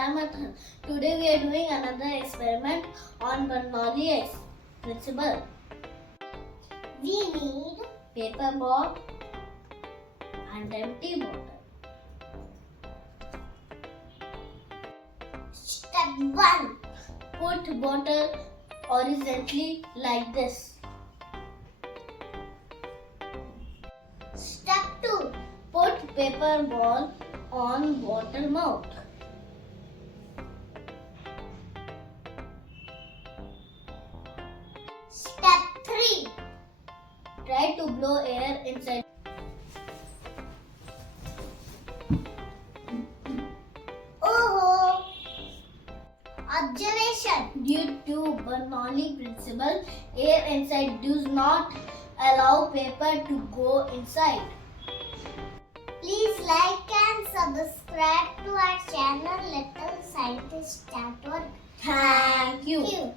Shamathan. Today we are doing another experiment on Bernoulli Principle. We need paper ball and empty bottle. Step 1. Put bottle horizontally like this. Step 2. Put paper ball on bottle mouth. Step 3. Try to blow air inside. Oh! Observation. Due to Bernoulli principle, air inside does not allow paper to go inside. Please like and subscribe to our channel Little Scientist Network. Thank you.